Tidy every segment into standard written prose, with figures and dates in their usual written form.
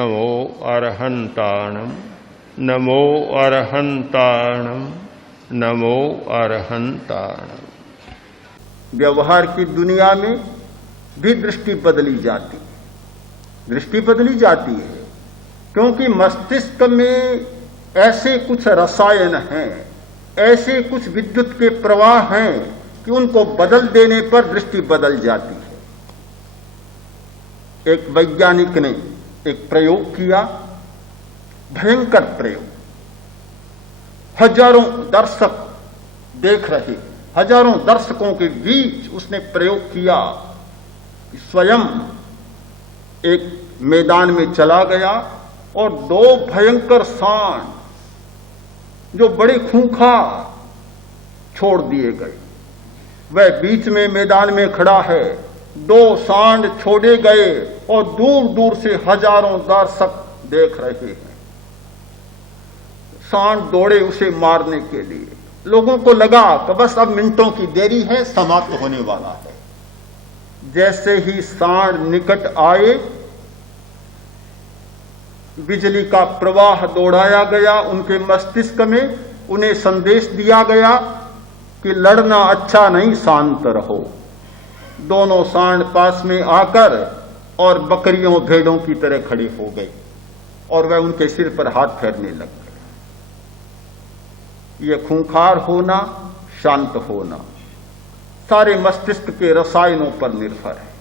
नमो अरहंताणम नमो अरहंताणम नमो अरहंताणम। व्यवहार की दुनिया में भी दृष्टि बदली जाती है, दृष्टि बदली जाती है क्योंकि मस्तिष्क में ऐसे कुछ रसायन हैं, ऐसे कुछ विद्युत के प्रवाह हैं कि उनको बदल देने पर दृष्टि बदल जाती है। एक वैज्ञानिक ने एक प्रयोग किया, भयंकर प्रयोग। हजारों दर्शक देख रहे, हजारों दर्शकों के बीच उसने प्रयोग किया। स्वयं एक मैदान में चला गया और दो भयंकर सांड जो बड़े खूंखार छोड़ दिए गए। वह बीच में मैदान में खड़ा है, दो सांड छोड़े गए और दूर दूर से हजारों दर्शक देख रहे हैं। सांड दौड़े उसे मारने के लिए। लोगों को लगा कि बस अब मिनटों की देरी है, समाप्त होने वाला है। जैसे ही सांड निकट आए, बिजली का प्रवाह दौड़ाया गया उनके मस्तिष्क में। उन्हें संदेश दिया गया कि लड़ना अच्छा नहीं, शांत रहो। दोनों सांड पास में आकर और बकरियों भेड़ों की तरह खड़े हो गए और वह उनके सिर पर हाथ फेरने लग गए। यह खूंखार होना, शांत होना सारे मस्तिष्क के रसायनों पर निर्भर है।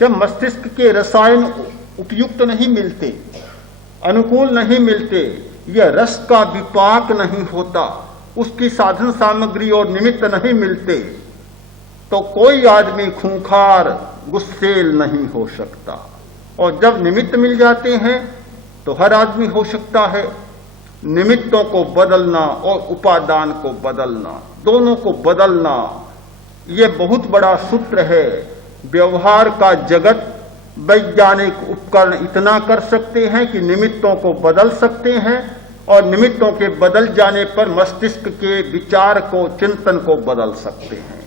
जब मस्तिष्क के रसायन उपयुक्त नहीं मिलते, अनुकूल नहीं मिलते, यह रस का विपाक नहीं होता, उसकी साधन सामग्री और निमित्त नहीं मिलते, तो कोई आदमी खूंखार गुस्सेल नहीं हो सकता। और जब निमित्त मिल जाते हैं तो हर आदमी हो सकता है। निमित्तों को बदलना और उपादान को बदलना, दोनों को बदलना, यह बहुत बड़ा सूत्र है। व्यवहार का जगत, वैज्ञानिक उपकरण इतना कर सकते हैं कि निमित्तों को बदल सकते हैं और निमित्तों के बदल जाने पर मस्तिष्क के विचार को, चिंतन को बदल सकते हैं।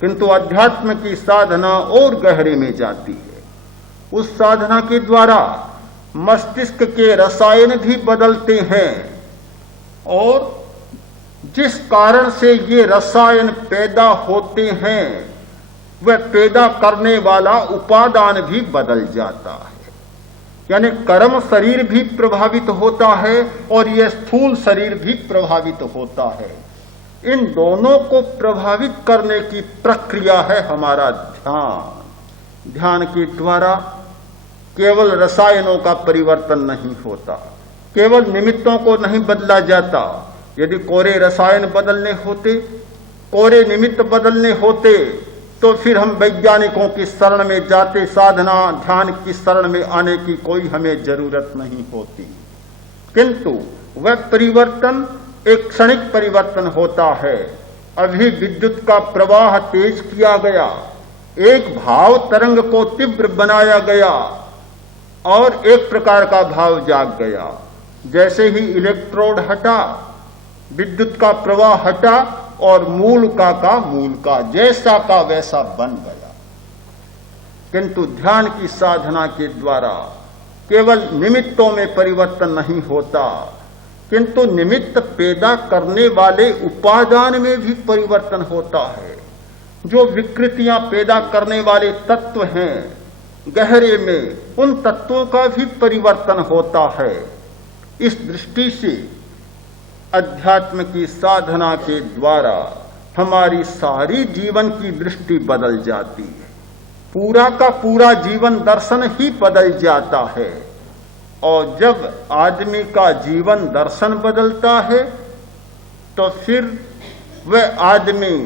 किंतु अध्यात्म की साधना और गहरे में जाती है। उस साधना के द्वारा मस्तिष्क के रसायन भी बदलते हैं और जिस कारण से ये रसायन पैदा होते हैं वह पैदा करने वाला उपादान भी बदल जाता है। यानी कर्म शरीर भी प्रभावित होता है और यह स्थूल शरीर भी प्रभावित होता है। इन दोनों को प्रभावित करने की प्रक्रिया है हमारा ध्यान। ध्यान के द्वारा केवल रसायनों का परिवर्तन नहीं होता, केवल निमित्तों को नहीं बदला जाता। यदि कोरे रसायन बदलने होते, कोरे निमित्त बदलने होते तो फिर हम वैज्ञानिकों की शरण में जाते, साधना ध्यान की शरण में आने की कोई हमें जरूरत नहीं होती। किंतु वह परिवर्तन एक क्षणिक परिवर्तन होता है। अभी विद्युत का प्रवाह तेज किया गया, एक भाव तरंग को तीव्र बनाया गया और एक प्रकार का भाव जाग गया। जैसे ही इलेक्ट्रोड हटा, विद्युत का प्रवाह हटा और मूल का जैसा का वैसा बन गया। किंतु ध्यान की साधना के द्वारा केवल निमित्तों में परिवर्तन नहीं होता, किंतु निमित्त पैदा करने वाले उपादान में भी परिवर्तन होता है। जो विकृतियां पैदा करने वाले तत्व हैं गहरे में, उन तत्वों का भी परिवर्तन होता है। इस दृष्टि से अध्यात्म की साधना के द्वारा हमारी सारी जीवन की दृष्टि बदल जाती है। पूरा का पूरा जीवन दर्शन ही बदल जाता है। और जब आदमी का जीवन दर्शन बदलता है तो फिर वह आदमी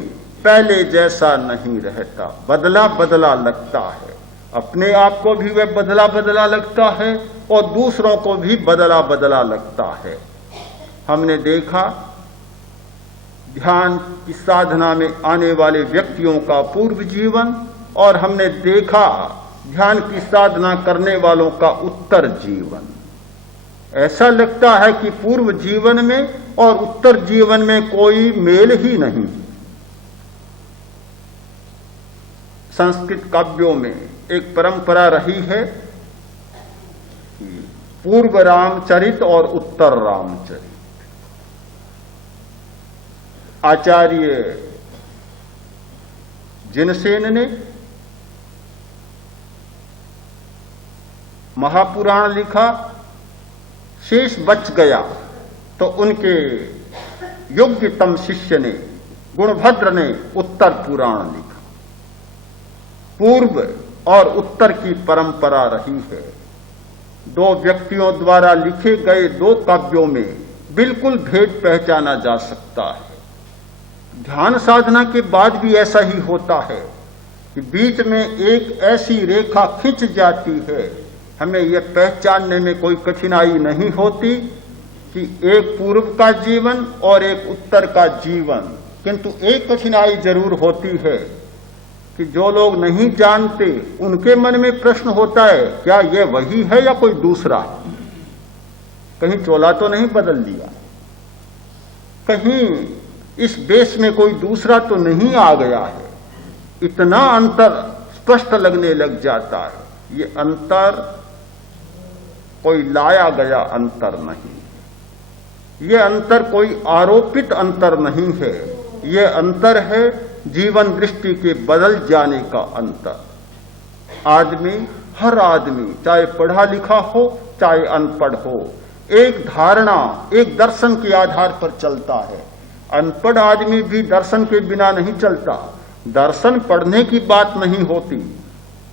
पहले जैसा नहीं रहता, बदला बदला लगता है। अपने आप को भी वह बदला बदला लगता है और दूसरों को भी बदला बदला लगता है। हमने देखा ध्यान की साधना में आने वाले व्यक्तियों का पूर्व जीवन और हमने देखा ध्यान की साधना करने वालों का उत्तर जीवन। ऐसा लगता है कि पूर्व जीवन में और उत्तर जीवन में कोई मेल ही नहीं। संस्कृत काव्यों में एक परंपरा रही है पूर्व रामचरित और उत्तर रामचरित। आचार्य जिनसेन ने महापुराण लिखा, शेष बच गया तो उनके योग्यतम शिष्य ने गुणभद्र ने उत्तर पुराण लिखा। पूर्व और उत्तर की परंपरा रही है। दो व्यक्तियों द्वारा लिखे गए दो काव्यों में बिल्कुल भेद पहचाना जा सकता है। ध्यान साधना के बाद भी ऐसा ही होता है कि बीच में एक ऐसी रेखा खिंच जाती है, हमें यह पहचानने में कोई कठिनाई नहीं होती कि एक पूर्व का जीवन और एक उत्तर का जीवन। किंतु एक कठिनाई जरूर होती है कि जो लोग नहीं जानते उनके मन में प्रश्न होता है, क्या यह वही है या कोई दूसरा? कहीं चोला तो नहीं बदल दिया, कहीं इस बेस में कोई दूसरा तो नहीं आ गया है। इतना अंतर स्पष्ट लगने लग जाता है। ये अंतर कोई लाया गया अंतर नहीं, ये अंतर कोई आरोपित अंतर नहीं है। ये अंतर है जीवन दृष्टि के बदल जाने का अंतर। आदमी, हर आदमी, चाहे पढ़ा लिखा हो चाहे अनपढ़ हो, एक धारणा, एक दर्शन के आधार पर चलता है। अनपढ़ आदमी भी दर्शन के बिना नहीं चलता। दर्शन पढ़ने की बात नहीं होती,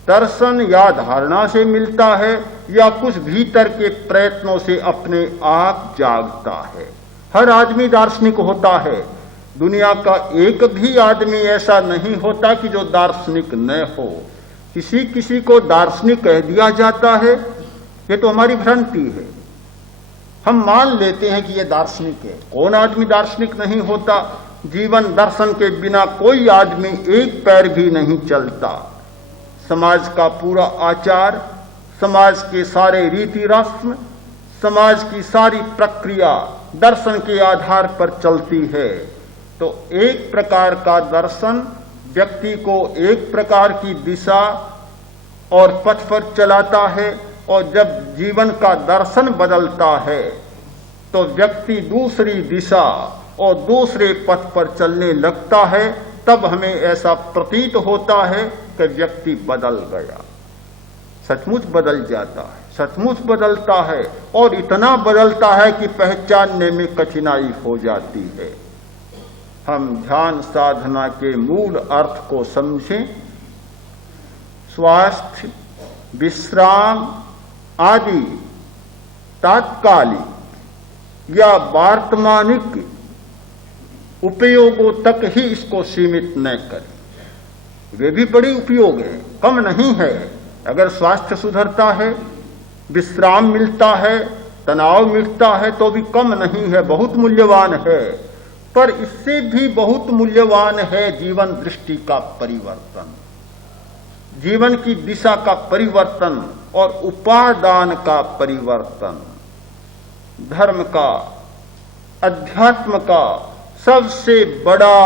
दर्शन या धारणा से मिलता है या कुछ भीतर के प्रयत्नों से अपने आप जागता है। हर आदमी दार्शनिक होता है। दुनिया का एक भी आदमी ऐसा नहीं होता कि जो दार्शनिक न हो। किसी किसी को दार्शनिक कह दिया जाता है, ये तो हमारी भ्रांति है। हम मान लेते हैं कि ये दार्शनिक है। कौन आदमी दार्शनिक नहीं होता? जीवन दर्शन के बिना कोई आदमी एक पैर भी नहीं चलता। समाज का पूरा आचार, समाज के सारे रीति रस्म, समाज की सारी प्रक्रिया दर्शन के आधार पर चलती है। तो एक प्रकार का दर्शन व्यक्ति को एक प्रकार की दिशा और पथ पर चलाता है, और जब जीवन का दर्शन बदलता है तो व्यक्ति दूसरी दिशा और दूसरे पथ पर चलने लगता है। तब हमें ऐसा प्रतीत होता है कि व्यक्ति बदल गया। सचमुच बदल जाता है, सचमुच बदलता है, और इतना बदलता है कि पहचानने में कठिनाई हो जाती है। हम ध्यान साधना के मूल अर्थ को समझें। स्वास्थ्य, विश्राम आदि तात्कालिक या वर्तमानिक उपयोगों तक ही इसको सीमित न करें। वे भी बड़ी उपयोग है, कम नहीं है। अगर स्वास्थ्य सुधरता है, विश्राम मिलता है, तनाव मिटता है तो भी कम नहीं है, बहुत मूल्यवान है। पर इससे भी बहुत मूल्यवान है जीवन दृष्टि का परिवर्तन, जीवन की दिशा का परिवर्तन और उपादान का परिवर्तन। धर्म का, अध्यात्म का सबसे बड़ा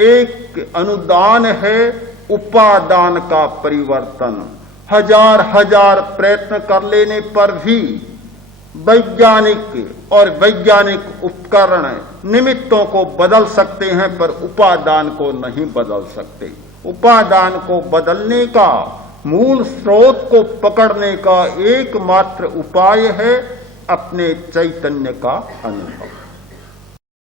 एक अनुदान है उपादान का परिवर्तन। हजार हजार प्रयत्न कर लेने पर भी वैज्ञानिक और वैज्ञानिक उपकरण निमित्तों को बदल सकते हैं, पर उपादान को नहीं बदल सकते। उपादान को बदलने का, मूल स्रोत को पकड़ने का एकमात्र उपाय है अपने चैतन्य का अनुभव।